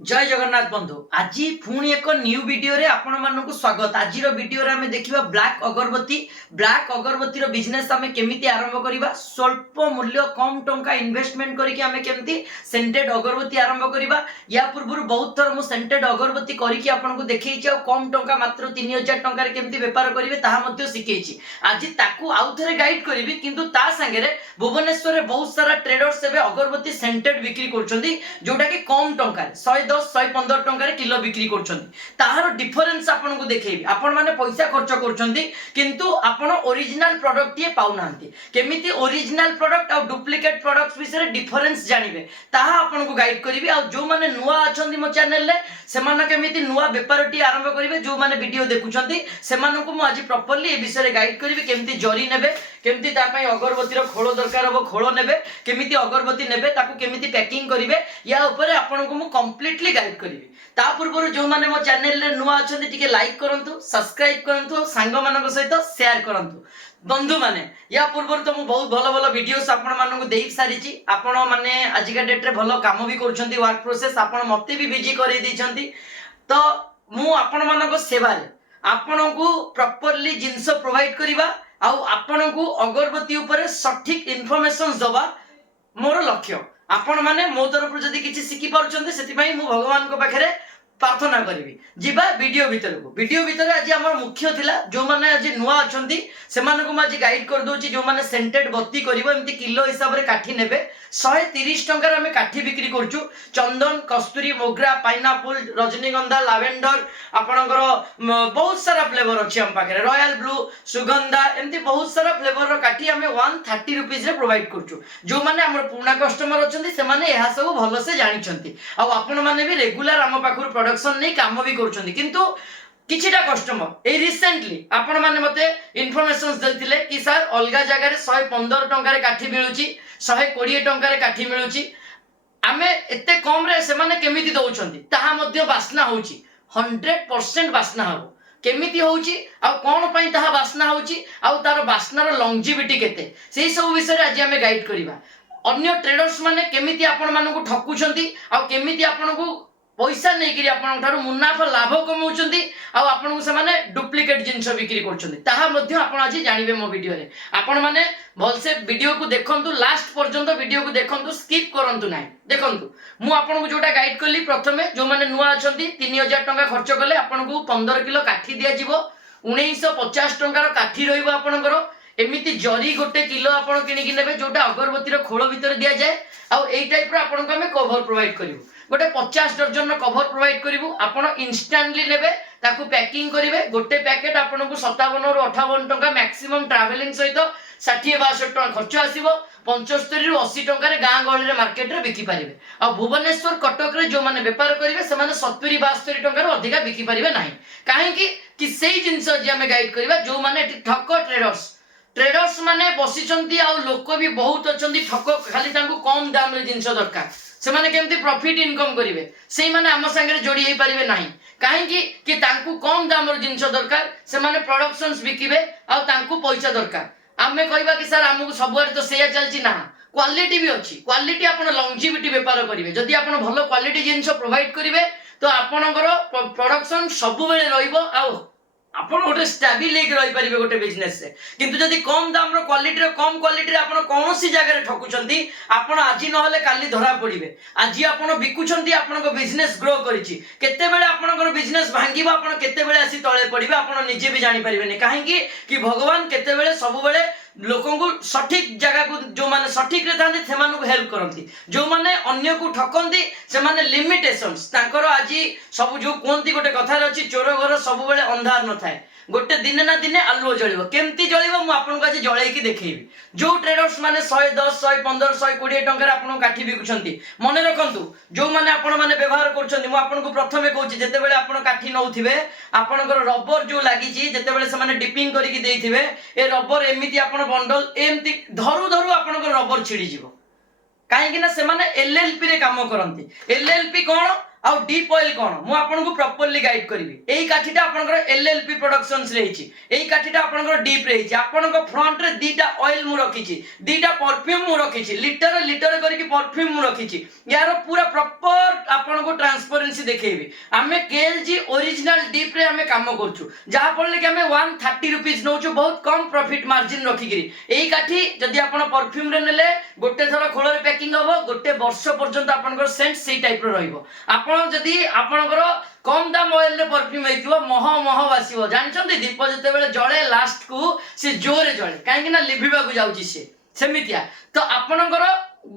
जय जगन्नाथ बंधु आज पुणी एक न्यू वीडियो रे आपण मानक स्वागत। आज वीडियो रे हमें देखिबा ब्लैक अगरबत्ती रो बिजनेस हमें केमिति आरंभ करिबा। स्वल्प मूल्य कम टंका इन्वेस्टमेंट करके हमें केमिति सेंटेड अगरबत्ती आरंभ करिबा। या पूर्व बहुत थर मु सेंटेड अगरबत्ती करके आपन को देखैछि आ कम टंका मात्र 3000 टंका रे केमिति व्यापार करिवे ताहा मध्ये सिखैछि। आज ताकू आउ थरे गाइड करिवि किंतु ता संगे रे भुवनेश्वर रे बहुत सारा ट्रेडर्स एबे अगरबत्ती सेंटेड बिक्री करछन्ती जोटा कि कम टंका 110 115 टंका किलो बिक्री करछन्ती। ताहार डिफरेंस आपन को देखैबी। आपन माने पैसा खर्च करछन्ती किंतु आपन ओरिजिनल प्रोडक्ट ये पाउ नांती। केमिति ओरिजिनल प्रोडक्ट आ डुप्लीकेट प्रोडक्ट्स विषय रे डिफरेंस जानिबे ताहा आपन को गाइड करिवि। आ जो माने नुवा अछन्ती मो चैनल रे सेमान केमिति नुवा व्यापारटी आरंभ करिवे जो माने वीडियो देखुछन्ती सेमान को मु आज प्रॉपर्ली ए विषय रे गाइड करिवि। केमिति जरी नेबे केमिति ता पई अगरबत्ती रो खोलो दरकार हबो खोलो नेबे केमिति अगरबत्ती नेबे ताकू केमिति पैकिंग करिवे या ऊपर आपन को मु कंप्लीटली गाइड करिवि। ता पूर्व जो माने मो चैनल रे नुवा अछन्ती टिके लाइक करंतु सब्सक्राइब करंतु सांग मानक सहित शेयर करंतु। बंधु माने या पूर्व तो मु बहुत भलो भलो वीडियोस आपण मानक देई सारिची। आपण माने आज का डेट रे भलो काम भी करछन्ती वर्क प्रोसेस आपण मते भी बिजी करै दैछन्ती। तो मु आपण मानक सेवा रे आपण को प्रॉपर्ली जिंस प्रोवाइड करिबा आ आपण को अगरबत्ती ऊपर सठिक इन्फॉर्मेशन दबा मोर लक्ष्य। आपण माने मो तरफ जदी किछि सिखि पारुछन्ते सेति पई मु भगवान को पाखरे प्रार्थना करिवि। जिबा वीडियो भीतर आज हमर मुख्य थिला जो माने आज नुवा अछन्ती सेमान को आज गाइड कर दोची। जो माने सेंटेड बत्ती करिवो एम्ति किलो हिसाब रे काठी नेबे 130 टंका रे हमें काठी बिक्री करछु। चंदन कस्तूरी मोगरा पाइनापल रजनीगंधा लैवेंडर आपनकर बहुत सारा फ्लेवर अछि हम पाखरे रॉयल ब्लू सुगंधा एम्ति बहुत सारा फ्लेवर रो काठी हमें 130 रुपीस रे प्रोवाइड करछु। जो माने हमर पुराना कस्टमर अछन्ती से माने एहा सब भलो से जानि छन्ती आ आपण माने भी रेगुलर हम पाखुर प्रोडक्शन नहीं काम भी करुछन्ती। किंतु किछिटा कस्टमर ए रिसेंटली आपण माने मते इन्फॉर्मेशंस देथिले कि सर अलगा जगह रे 115 टंका रे काठी मिलुची 120 टंका रे काठी मिलुची आमे एते कम रे से माने केमिति दउछन्ती ताहा मध्ये वासना होउची 100% वासना हबो केमिति होउची आ कोन पई ताहा वासना होउची आ तार वासनार लॉन्जिविटी केते सेही सब विषय रे आज हमें गाइड करिबा। अन्य ट्रेडर्स माने केमिति आपण मानकु ठकुछन्ती आ केमिति आपनको पैसा नहीं करी आपन ठारो मुनाफा लाभ कमाउछन्ती आ आपन को से माने डुप्लीकेट जिंस बिक्री करछन्ती ताहा मध्ये आपन आज जानिबे मो वीडियो रे। आपन माने भल से वीडियो को देखंतु लास्ट पर्यंत वीडियो को देखंतु स्किप करंतु नाही। देखंतु मु आपन को जोटा गाइड करली प्रथमे जो माने नुवा अछन्ती 3000 टंका खर्च करले आपन को 15 किलो काठी दिया जिवो 1950 टंका रो काठी रहइबो आपनकर। एमिति जरी गोटे किलो आपन किनि कि नेबे जोटा अगरबत्ती रो खोलो भीतर दिया जाय आ एई टाइप रो आपन को हमें कवर प्रोवाइड करिवो। गोटे 50 डजन कवर प्रोवाइड करिवो आपन इंस्टेंटली नेबे ताकू पैकिंग करिवे। गोटे पैकेट आपन को 57 रु 58 टंका मैक्सिमम ट्रैवलिंग सहित 60-62 टंका खर्च आसीबो। 75 रु 80 टंका रे गां गहली रे मार्केट रे बिकी पारिबे आ भुवनेश्वर कटक रे जो माने व्यापार करिवे से माने 70-72 टंका रो अधिका बिकी पारिबे नाही। काहे कि सेही जिंस जे हमें गाइड करिवा जो माने ठक ट्रेडर्स माने बसिचंती आ लोक भी बहुत अछंती ठक खाली तांको कम दाम रे जिंस दरकार से माने केमती प्रॉफिट इनकम करिवे सेही माने हम संगे जोड़ी हे परिबे नाही। काहे कि तांको कम दाम रो जिंस दरकार से माने प्रोडक्शंस बिकिबे आ तांको पैसा दरकार। आमे कहबा कि सर हमकु सबुआर तो सेया चलची ना क्वालिटी भी अछि। क्वालिटी आपन लॉन्जिविटी व्यापार करिवे जदी आपन भलो क्वालिटी जिंस प्रोवाइड करिवे तो आपनकर प्रोडक्शन सब बेले रहइबो आ आपण गोटे स्टेबल एक रही परिबे गोटे बिजनेस से। किंतु जदी कम दाम रो कम क्वालिटी रे आपण कोनोसी जगह रे ठकुचंती आपण आज न होले काली धरा पड़िबे। आज आपण बिकुचंती आपण को बिजनेस ग्रो करिछि केते बेले आपण को बिजनेस भांगीबा आपण केते बेले आसी तळे पड़िबे आपण निजे भी जानि परिबेनी। काहे कि भगवान केते बेले सब बेले लोकों को सठिक जगह को जो माने सठिक रे थांती से माने को हेल्प करंती जो माने अन्य को ठकंती से माने लिमिटेशंस तांकर आज सब जो कोंती गोटे कथा रे अछि चोर घर सब बेले अंधार न थाए गोटे दिन ना दिन आलुओ जळिबो केमती जळिबो मु आपन को आज जळै की देखैबी। जो ट्रेडर्स माने 110 115 120 टंका रे आपन काठी बिकुछंती मने रखंतु जो माने आपन माने व्यवहार करछंती मु आपन को प्रथमे कहूची जेते बेले आपन काठी नउथिबे आपन को रबर जो लागि छी जेते बेले से माने डिपिंग करी की देइथिबे ए रबर एमिति आपन बंडल एमती धरु धरु आपन को रबर छिड़ी जिवो। काहे कि ना से माने एलएलपी रे काम करंती। एलएलपी कोन आउ डीप ऑयल कौन मु आपनको प्रॉपर्ली गाइड करी एई काठीटा आपनकर एलएलपी प्रोडक्शंस रही एई काठीटा आपनकर डीप रही आपनकर फ्रंट रे दीटा ऑयल मु रखी दीटा परफ्यूम मु रखी लिटर लिटर करके परफ्यूम मु रखी यार पूरा प्रॉपर आपनको ट्रांसपेरेंसी देखेबी आमे केएलजी ओरिजिनल डीप रे आमे काम करछु जहा पड़ले कि आमे 130 रुपीस नौछु बहुत कम प्रॉफिट मार्जिन रखी गिरी एई काठी जदी आपण परफ्यूम रे नेले गोटे थरा खोल रे पैकिंग हबो गोटे वर्ष पर्यंत आपनकर सेंट सेई टाइप रो रहइबो आपण जदी आपनकर कम दाम ऑयल रे परफ्यूम हेतिबो मह मह बासिबो जानछन्ती दीप जते बेले जळे लास्ट को से जोरे जळे काहे कि ना लिभिबा को जाउची से सेमितिया तो आपनकर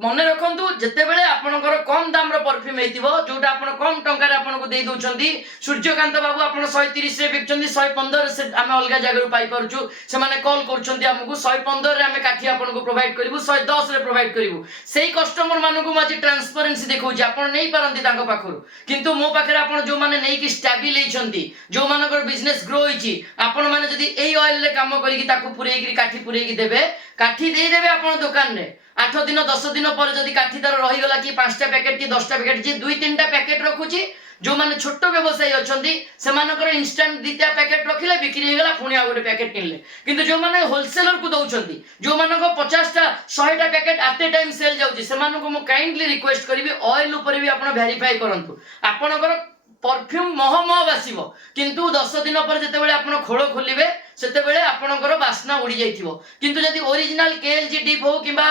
मन रखु जिते बेले आपनकर कम दाम रो परफ्यूम हेतिबो जोटा आपण कम टंका रे आपनको देई दोचंती सूर्यकांत बाबू आपण 130 रे बिकचंती 115 से आमे अलगा जगह पाई परछु से माने कॉल करछंती हमकु 115 रे आमे काठी आपनको प्रोवाइड करिवु 110 रे प्रोवाइड करिवु सेही कस्टमर मानकु माजी ट्रांसपेरेंसी देखौची आपण नै पारंती तांको पाखरु किंतु मो पाखरे आपण जो माने नै कि स्टेबल हेचंती जो मानकर बिजनेस ग्रो होईची आपण माने जदी एई ऑयल रे काम करिकि ताकु पुरेइकि काठी पुरेइकि देबे काठी देई देबे आपण दुकान रे 8 दिन 10 दिन पर जदी काठी तार रही गला कि 5टा पैकेट कि 10टा पैकेट जे 2-3टा पैकेट रखुची जो माने छोट व्यवसायी अछंती से मानकर इंस्टेंट दिता पैकेट रखिले बिक्री हे गला पुनी आ गोटे पैकेट किनले किंतु जो माने होलसेलर को दउछंती जो मानको 50टा 100टा packet at a time sale जाउची से मानको मो काइंडली रिक्वेस्ट करबी ऑयल ऊपर भी आपण वेरीफाई करंतु आपनकर परफ्यूम मह मह बासिबो किंतु 10 दिन पर जते बेले आपण खोल खोलिबे सेते बेले आपनकर बासना उड़ी जाइथिबो किंतु जदी ओरिजिनल केएलजी डीप हो किबा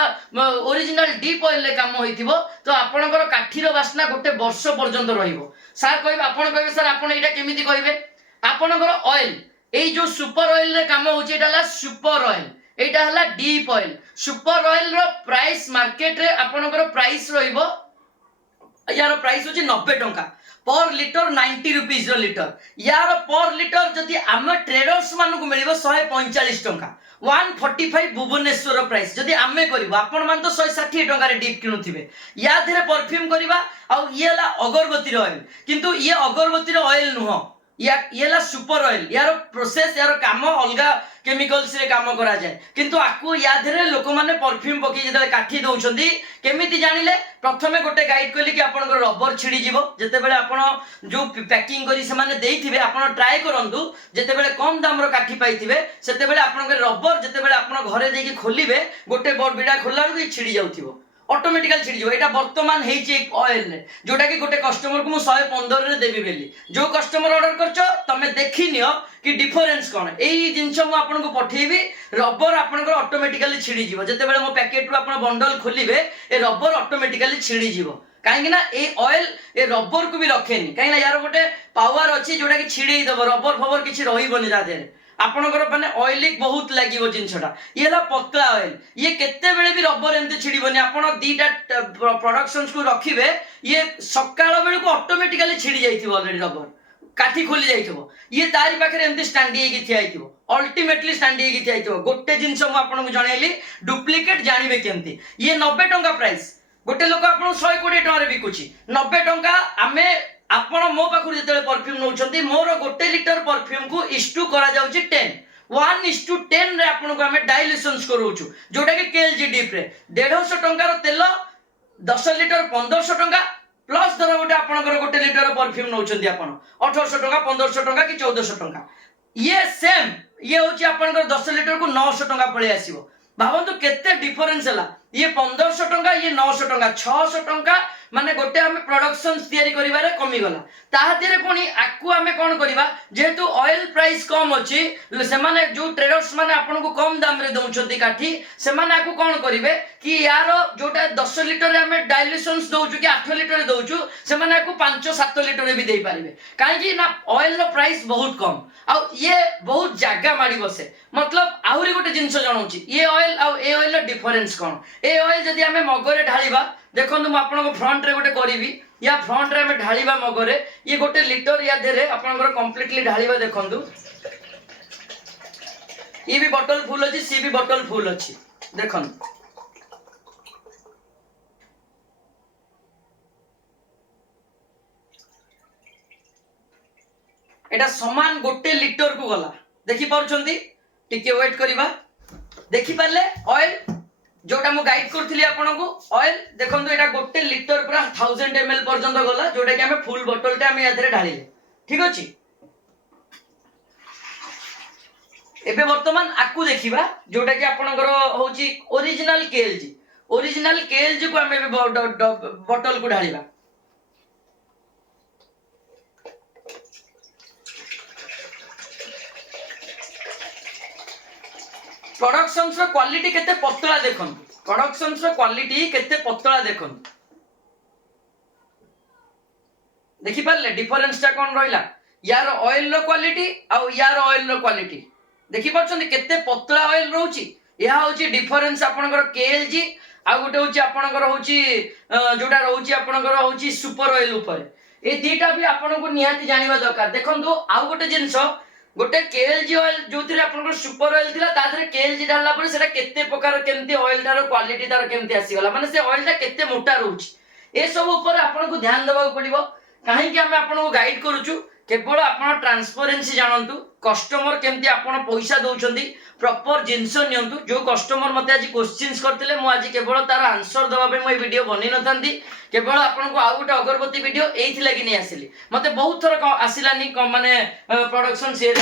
ओरिजिनल डीप ऑयल ले काम होइथिबो तो आपनकर काठीर बासना गोटे वर्ष पर्यंत रहिबो सर कहबे आपण कहबे सर आपण एटा केमिति कहबे आपनकर ऑयल एई जो सुपर ऑयल ले काम होची एटा ला सुपर ऑयल एटा हला डीप ऑयल सुपर ऑयल रो प्राइस मार्केट रे आपनकर प्राइस रहिबो यार प्राइस होची 90 टंका पर लिटर 90 रुपीस रो लिटर यार पर लिटर जदि आम ट्रेडर्स मानकु मिलिबो 145 टंका 145 भुवनेश्वर प्राइस जदि आमे करबो आपण मान तो 160 टंका रे डीप किनुथिबे या धरे परफ्यूम करबा आ ये ला अगरबत्ती रो ऑयल किंतु ये अगरबत्ती रो ऑयल नुह ये ला सुपर ऑयल यार प्रोसेस यार काम अलगा केमिकल्स रे काम करा जाय किंतु आकु या धरे लोक माने परफ्यूम पकी जते काठी दउछंती केमिति जानिले प्रथमे गोटे गाइड कली कि आपन रबर छिड़ी जीवो जते बेले आपन जो पैकिंग करी से माने देइथिबे आपन ट्राई करंतु जते बेले कम दाम रो काठी पाइथिबे सेते बेले आपन रबर जते बेले आपन घरे देकी खोलिबे गोटे बड़ बिडा खोलला रो छिड़ी जाउथिबो ऑटोमेटिकली छिड़ी जो एटा वर्तमान हेची एक ऑयल ने जोटा कि गोटे कस्टमर को मु 115 रे देबी बेली जो कस्टमर ऑर्डर करछो तमे देखि नियो कि डिफरेंस कोन एई जिंस मु आपन को पठेबी रबर आपन को ऑटोमेटिकली छिड़ी जीवो जते बेले मो पैकेट रो आपन बंडल खोलिबे ए रबर ऑटोमेटिकली छिड़ी जीवो काहेकि ना ए ऑयल ए रबर को भी रखेनी काहे ना यार गोटे पावर अछि जोटा कि छिड़ी दबो रबर फबर किछि रहिबोनी जा देरे आपनकर माने ऑयलिक बहुत लागिवो जिंसटा ये ला पतला ऑयल ये केते बेले भी रबर एमते छिड़ीबोनी आपण दीटा प्रोडक्शंस को रखिबे ये सकाळ बेले को ऑटोमेटिकली छिड़ी जाइथिबो ऑलरेडी रबर काठी खोली जाइथिबो ये तारी पाखरे एमते स्टैंडी हेकी थिया आइथिबो अल्टीमेटली स्टैंडी हेकी थिया आइथिबो गोटे जिंस मु आपन को जणैली डुप्लीकेट जानिबे केमती ये 90 टंका प्राइस गोटे लोक आपन 120 टंका रे बिकुची 90 टंका आमे आपण मो पाखु जते परफ्यूम नउछंती मोर गोटे लिटर परफ्यूम को इस्टू करा जाउची 1:10 रे आपण को हमें डाइल्यूशंस करूछु जोटा कि केएलजी डीप रे 150 टंका रो तेल 10 लिटर 1500 टंका प्लस धर गोटे आपनकर गोटे लिटर परफ्यूम नउछंती आपण 1800 टंका 1500 टंका कि 1400 टंका ये सेम ये होची आपनकर 10 लिटर को 900 टंका पळे आसीबो भावंतु केते डिफरेंस हला ये 1500 टंका ये 900 टंका 600 टंका माने गोटे हमें प्रोडक्शन तैयारी करिवारे कमी गला ताहातेरे पुनी आकु हमें कोन करिवा जेहेतु ऑयल प्राइस कम अछि से माने जो ट्रेडर्स माने आपन को कम दाम रे दउछंती काठी से माने आकु कोन करिवे कि यार जोटा 10 लिटर रे हमें डाइल्यूशंस दउछु कि 8 लिटर रे दउछु से माने आकु 5-7 लिटर रे भी देई पारिबे काहे कि ना ऑयल रो प्राइस बहुत कम आ ये बहुत जागा माडी बसे मतलब आहुरी गोटे जिंस जणौची ये ऑयल आ ए ऑयल रो डिफरेंस कोन ए ऑयल जदी हमें मगरे ढालिबा देखो तुम आपन फ्रंट रे गोटे करी या फ्रंट रे हमें ढालिबा मगरे ये गोटे लिटर या देरे आपन कंप्लीटली ढालिबा देखंतु ये भी बोतल फुल अछि सी भी बोतल फुल अछि देखन एटा समान गोटे लिटर को गला देखि पारुछंती टिके वेट करिबा देखि पारले ऑयल जोटा मु गाइड करथली आपनको ऑयल देखंतु एटा गोटे लिटर पूरा 1000 ml पर्यंत गला जोटा कि हमें फुल बोतल टे हमें यादरे ढालिले ठीक अछि। एबे वर्तमान आकु देखिबा जोटा कि आपनकर होची ओरिजिनल केएलजी को हमें बोतल को ढालिबा। प्रोडक्शंस रो क्वालिटी केते पतला देखन प्रोडक्शंस रो क्वालिटी केते पतला देखन देखि पारले डिफरेंस ता कोन रहिला यार ऑयल रो क्वालिटी आ यार ऑयल रो क्वालिटी देखि परछन केते पतला ऑयल रहउची यहा होची डिफरेंस आपनकर केएलजी आ गोटे होची आपनकर होची जोटा रहउची आपनकर होची सुपर ऑयल ऊपर ए दीटा भी आपनको निहाती जानिबा दरकार देखंतु आ गोटे जिंस गोटे केएलजी ऑयल जोथिरे आपनकर सुपर ऑयल थिला तादरे केएलजी डालला पर सेटा केते प्रकार केमती ऑयल तार क्वालिटी तार केमती आसी गला माने से ऑयल ता केते मोटा रहउची ए सब ऊपर आपनको ध्यान देबा पड़िबो काहे कि हम आपनको गाइड करूछु केवल आपण ट्रांसपेरेंसी जानंतु कस्टमर केमती आपण पैसा दउछंदी प्रॉपर जिंस नियंतु जो कस्टमर मते आज क्वेश्चंस करथिले मु आज केवल तार आंसर दबा पे मु वीडियो बनै नथांती केवल आपनको आ गोटे अगरबत्ती वीडियो एथि लागि नै आसिली मते बहुत थर आसिलानी माने प्रोडक्शन शेयर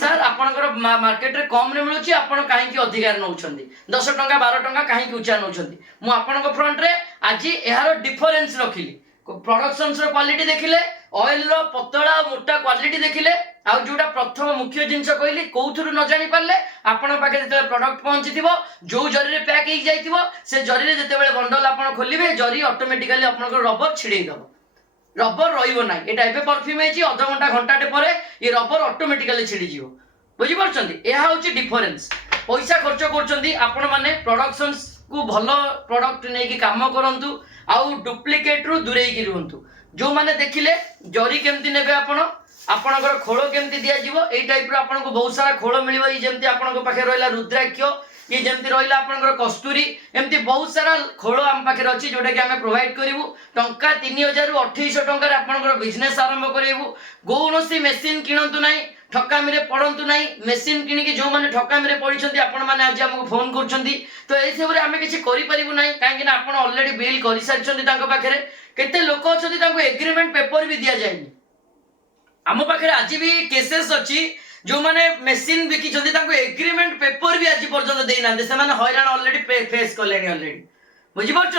सर आपनकर मार्केट रे कम रे मिलुची आपण काहे कि अधिकार नउछंदी 10 टंका 12 टंका काहे कि ऊंचा नउछंदी मु आपनको फ्रंट रे आज एहारो डिफरेंस रखिली प्रोडक्शंस रो क्वालिटी देखिले ऑयल रो पतला मोटा क्वालिटी देखिले आ जोटा प्रथम मुख्य जिंस कहली कोथुरु न जानि पारले आपण पाखे जते प्रोडक्ट पहुंचीथिबो जो जरी रे पैक हे जाइथिबो से जरी रे जते बेले बंडल आपण खोलिबे जरी ऑटोमेटिकली आपन रबर छिड़ै दबो रबर रहिबो नै एटा एबे परफ्यूम हेची आधा घंटा घंटाटे परे ये रबर ऑटोमेटिकली छिड़ी जिवो बुझि परछंती एहा होची डिफरेंस पैसा खर्च करछंती आपण माने प्रोडक्शंस को भलो प्रोडक्ट नै कि काम करंतु आउ डुप्लिकेट रु दूरे की रहंतु जो माने देखिले जरी केमती नेबे आपणकर खोल केमती दिया जीवो एई टाइप रो आपनको बहुत सारा खोल मिलिबो ई जेमती आपनको पाखे रहला रुद्राक्ष ये जेमती रहला आपनकर कस्तूरी एमती बहुत सारा खोल हम पाखे अछि जोटा कि हमें प्रोवाइड करिवु टंका 3000 रु 2800 टंका रे आपनकर बिजनेस आरंभ करिवु कोनोसी मशीन किनंतु नाही ठकामी रे पड़ंतु नाही मशीन किनि कि जो माने ठकामी रे पडिछंती आपण माने आज हमको फोन करछंती तो एई सेबरे हमें किछि करि परिबु नाही काहे कि ना आपण ऑलरेडी बिल करि सारछंती तांको पाखे रे केते लोक अछंती तांको एग्रीमेंट पेपर भी दिया जायनी आम पाखे आज भी केसेस अच्छी जो माने मशीन बिकी एग्रीमेंट पेपर भी आज पर्यंत देना से हैरान ऑलरेडी फेस कले ऑलरेडी बुझीपार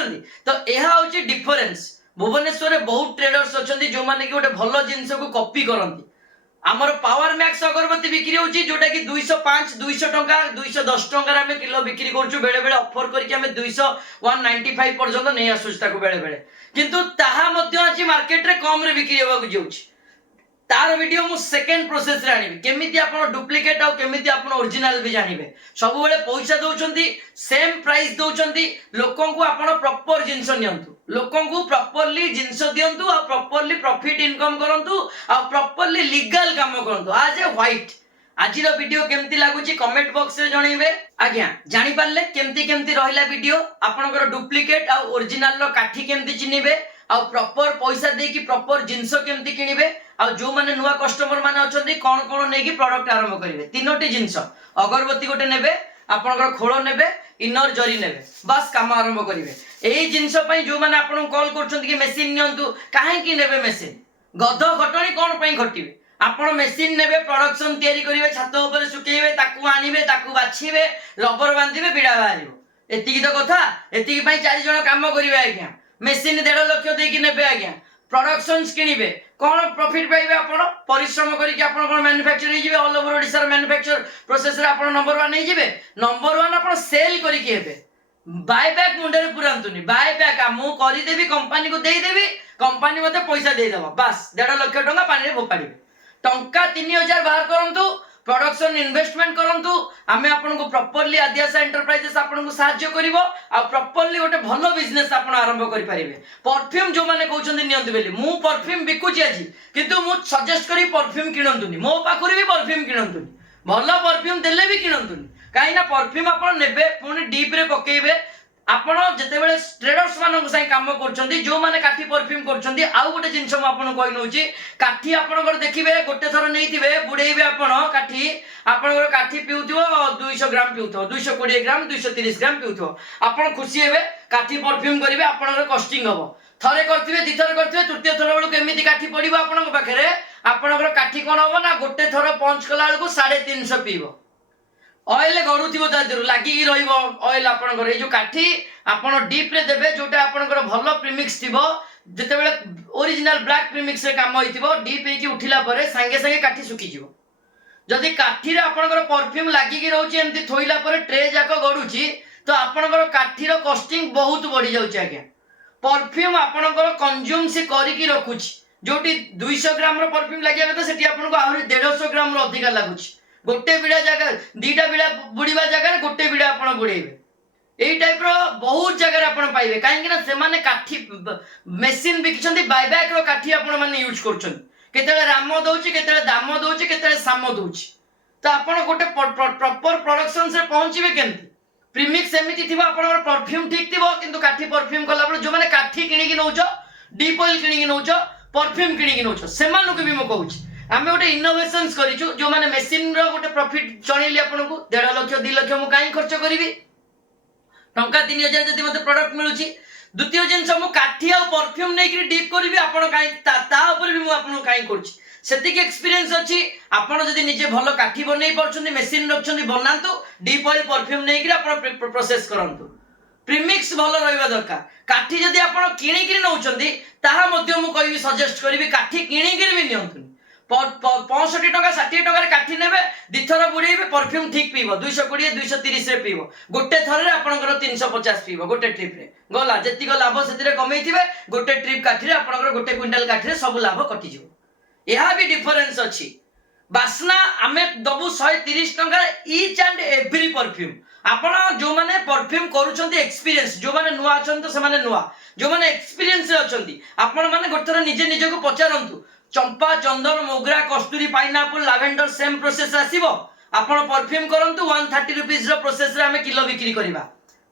तो यह हूँ डिफरेंस भुवनेश्वर बहुत ट्रेडर्स अच्छा जो मैंने कि गोटे भल जिनस को कॉपी करती आमर पावर मैक्स अगरबत्ती बिक्री होची जोटा कि 205 200 टंका 210 टंका रे किलो बिक्री करछु बेले बेले ऑफर करके हमें 200 195 पर्यंत नहीं आसुछ ताको बेले बेले किंतु ताहा मध्ये आज मार्केट रे कम रे बिक्री होबा जाउछि तार वीडियो मु सेकंड प्रोसेस रे आनिबे केमिति आपण डुप्लिकेट आ केमिति आपण ओरिजिनल भी जानिबे सब बेले पैसा दउछंती सेम प्राइस दउछंती लोकन को आपण प्रॉपर जिंस नियंतु लोकन को प्रॉपर्ली जिंस दियंतु आ प्रॉपर्ली प्रॉफिट इनकम करंतु आ प्रॉपर्ली लीगल काम करंतु आज ए व्हाइट आज रो वीडियो केमती लागुची कमेंट बॉक्स रे जणैबे आज्ञा जानि पारले केमती केमती रहिला वीडियो आपनकर डुप्लिकेट आ ओरिजिनल रो काठी केमती चिनिबे आ प्रॉपर पैसा दे कि प्रॉपर जिंस केमती किनिबे आ जो माने नुवा कस्टमर माने अछंती कोन कोन नै कि प्रोडक्ट आरंभ करिवे तीनोटी जिंस अगरबत्ती गोटे नेबे आपनकर खोल नेबे इनर जरी नेबे बस काम आरंभ करिवे एई जिंस पई जो माने आपन कॉल करछंती कि मशीन नियंतु काहे कि नेबे मशीन गध घटणी कोन पई घटिवे आपण मशीन नेबे प्रोडक्शन तयारी करिवे छात ऊपर सुकेइबे ताकू आनिबे ताकू बाछिबे रबर बांधिबे बिडा बाहरिबो एतिकी तो कथा एतिकी पई चारि जण काम करिवे आज्ञा मशीन 1.5 लाख देकी नेबे आज्ञा प्रोडक्शंस किनिबे कोन प्रॉफिट पाइबे आपण परिश्रम करी कि आपण कोन मैन्युफैक्चर हे जिवे all over Odisha manufacture process रे आपण नंबर 1 हे जिवे नंबर 1 आपण सेल करी कि हेबे बाय बैक मुंडे रे पुरांतुनी बाय बैक मु करी देबी कंपनी को देई देबी कंपनी मते पैसा देई देबा बस 1.5 लाख टंका पानी रे फोपाड़ीबे टंका 3000 बाहर करंतु प्रोडक्शन इन्वेस्टमेंट करंतु आमे आपन को प्रॉपर्ली आदिवासी एंटरप्राइजेस आपन को सहाय्य करिवो आ प्रॉपर्ली गोटे भलो बिजनेस आपन आरंभ करि परिबे परफ्यूम जो माने कहउछन्ती नियंतु बेली मु परफ्यूम बिकुची आजी किंतु मु सजेस्ट करी परफ्यूम किनंतुनी मो पाखुरी भी परफ्यूम किनंतुनी भलो परफ्यूम देले भी किनंतुनी काई ना परफ्यूम आपन नेबे पुनी डीप रे पकेइबे आपण जेतेबेले ट्रेडर्स मानक साई काम करछंती जो माने काठी परफ्यूम करछंती आउ गोटे जिंस म आपण कहि नउची काठी आपनकर देखिबे गोटे थर नेइतिबे बुडेइबे आपण काठी आपनकर काठी पिउथिबो 200 ग्राम पिउथो 220 ग्राम 230 ग्राम पिउथो आपण खुशी हेबे काठी परफ्यूम करिवे आपनकर कॉस्टिंग हबो थरे करथिबे दिथर करथिबे तृतीय थर बेलु केमिति काठी पडिबो आपनकर पाखरे आपनकर काठी कोन हबो ना गोटे थर पंच कला बेलु 350 पीबो ऑयल गड़ुथिबो तादिरु लागि रहिबो ऑयल आपनकर ए जो काठी आपण डीप रे देबे जोटा आपनकर भलो प्रीमिक्स थिबो जेतेबेले ओरिजिनल ब्लैक प्रीमिक्स रे काम होइथिबो डीप हेकी उठिला परे संगे संगे काठी सुकी जिवो जदि काठी रे आपनकर परफ्यूम लागि की रहउची एमति थोइला परे ट्रे जाको गडुची तो आपनकर काठी रो कॉस्टिंग बहुत बढ़ी जाउची आज्ञा परफ्यूम आपनकर कंज्यूम से करी की रखुची जोटी 200 ग्राम रो परफ्यूम लागिया कथा सेठी आपनको आहुरी 150 ग्राम रो अधिका लागुची गोटे बिड़ा जगह दीटा बिड़ा बुड़ीबा जगह गोटे बिड़ा आपण बुड़ेबे एई टाइप रो बहुत जगह आपण पाइबे काहे कि ना से माने काठी मशीन बिकछंती बायबैक रो काठी आपण माने यूज करछन केतेले राम दोउची केतेले दाम दोउची केतेले साम दोउची तो आपण गोटे प्रॉपर प्रोडक्शन से पहुंचीबे केमती प्रीमिक्स एमिति थिबा आपण परफ्यूम ठीक थिबो किंतु काठी परफ्यूम कला पर जो माने काठी किनी कि नउचो डीप ऑयल किनी कि नउचो परफ्यूम किनी कि नउचो सेमानु के भी म कहूची आमे गोटे इनोवेशंस करिछु जो माने मशीन रो गोटे प्रॉफिट जणैली आपनको 1.5 लाख 2 लाख मु काई खर्च करिवि टंका 3000 जदि मते प्रोडक्ट मिलुची द्वितीय जिंस मु काठी आ परफ्यूम नै कि डीप करिवि आपण काई ता ऊपर भी मु आपन काई करछि सेति के एक्सपीरियंस अछि आपण जदि निजे भलो काठी बनै परछन्ती मशीन रखछन्ती बनांतु डीप ऑयल परफ्यूम नै कि आपण प्रोसेस करंतु प्रीमिक्स भलो रहबा दरकार काठी जदि आपण किणी कि नउछन्ती ताहा मध्ये मु कहिबि सजेस्ट करिवि काठी किणी कि भी नियंतु 65 टका 60 टका काठी नेबे दिथर बुड़ेबे परफ्यूम ठीक पीबो 220 230 रे पीबो गोटे थर रे आपनकर 350 पीबो गोटे ट्रिप रे गला जेति को लाभ सेति कमैथिबे गोटे ट्रिप काठी रे आपनकर गोटे क्विंटल काठी रे सब लाभ कटि जिवो एहा भी डिफरेंस अछि बासना आमे दबु 130 टका ईच एंड एवरी परफ्यूम आपण जो माने परफ्यूम करूछन्ती एक्सपीरियंस जो माने नुआ अछन तो से माने नुआ जो माने एक्सपीरियंस रे अछन्ती आपण माने गोटे थर निजे निजे को पचारंतु चंपा चंदन मोगरा कस्तूरी पाइनएप्पल लैवेंडर सेम प्रोसेस आसीबो आपण परफ्यूम करंतु 130 रुपीस रो प्रोसेस रे हमें किलो बिक्री करबा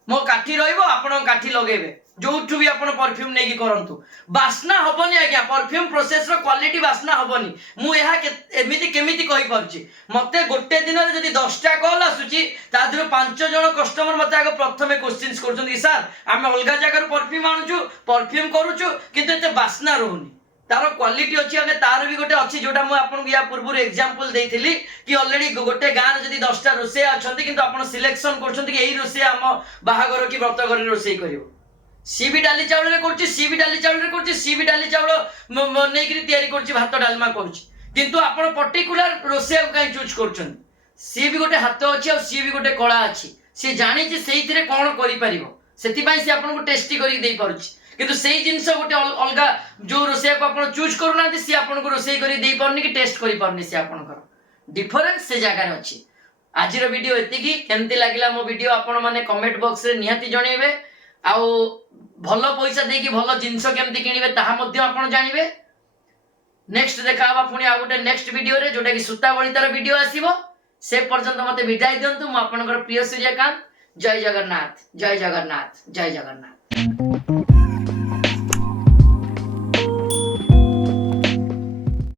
मो काठी रहइबो आपण काठी लगेबे जोठु भी आपण परफ्यूम नेकी करंतु बासना हबनी आज्ञा परफ्यूम प्रोसेस रो क्वालिटी बासना हबनी मु एहा एमिति केमिति कहि परछि मते गोटे दिन रे जदी 10 टा कॉल आसुची तादरो 5 जण कस्टमर मते आगे प्रथमे क्वेश्चंस करछन सर आमे अलगा जगह परफ्यूम आनुचु परफ्यूम करूचु किंतु एते बासना रहउनी तार क्वालिटी अच्छी आगे तार भी गोटे अच्छी जोटा मु आपन या पूर्व एग्जांपल देइथिली कि ऑलरेडी गोटे गां रे जदी 10 टा रोसे अछंती किंतु आपन सिलेक्शन करछंती कि एई रोसे हम बाहागर की व्रत घर रोसे करिवो सी भी डाली चावल रे करछि सी भी डाली चावल रे करछि सी भी डाली चावल नै कि तयारी करछि भात डालमा करछि किंतु आपन पर्टिकुलर रोसे काई चूज करछंती सी भी गोटे हाथ अच्छी और सी भी गोटे कला अच्छी सी जानि जे सेइथिरे कोन करि परिबो सेति पई से आपन को टेस्टी करि देई परछि किंतु सेही जिंस गोटे अलगा जो रोसे को आपण चूज करूना सी आपण को रोसे करी देई परनी कि टेस्ट करी परनी सी आपण को डिफरेंस से जगह रे अछि आजिर वीडियो एतिकी केमति लागिला मो वीडियो आपण माने कमेंट बॉक्स रे निहाती जणेबे आउ भलो पैसा दे कि भलो जिंस केमति किनिबे ताहा मध्ये आपण जानिबे नेक्स्ट देखाबा पुनी आ गोटे नेक्स्ट वीडियो रे जोटा कि सुता बळितार वीडियो आसीबो से पर्यंत मते विदाय दियंतु मु आपनकर प्रिय सूर्यकांत जय जगन्नाथ जय जगन्नाथ जय जगन्नाथ।